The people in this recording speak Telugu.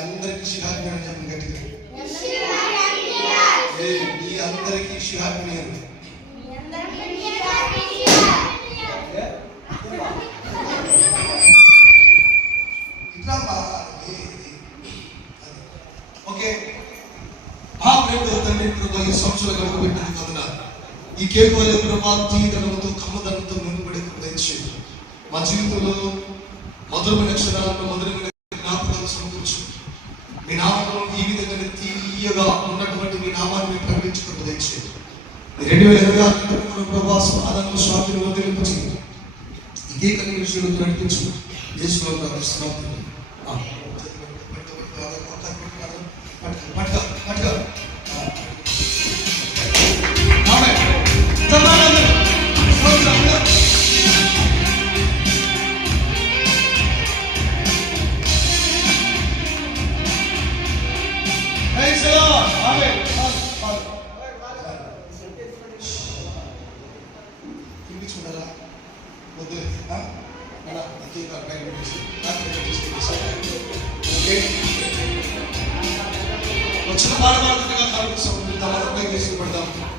అందరికీ హ్యాపీ న్యూ ఇయర్ చెప్పండి గట్టిగా. మీ అందరికీ హ్యాపీ న్యూ ఇయర్. ఓకే, ప్రేమ తండ్రి ప్రభా ఈ సంవత్సరాలు కలుగుబెట్టింది కదనా. ఈ కేక్ వల్ల ప్రభా తీయదనంతో కమ్మదనంతో నింపబడి దయచేయండి. మా జీవితంలో మధురమైన క్షణాలను మధురమైన జ్ఞాపకాలు సమకూర్చు. మీ నామంలో ఈ విధంగా తీయగా ఉన్నటువంటి మీ నామాన్ని ప్రకటించుకుంటూ దయచేయండి. 2026 ప్రభా ఆనంద శాంతిలో తెలియపచేయండి. ఇదే కలిగిన విషయంలో నడిపించు. యేసులో ప్రార్థిస్తున్నాం. చూడాలా వద్దులే వచ్చిన పాడబడుతుండగా కాలు తీసుకుంటాం.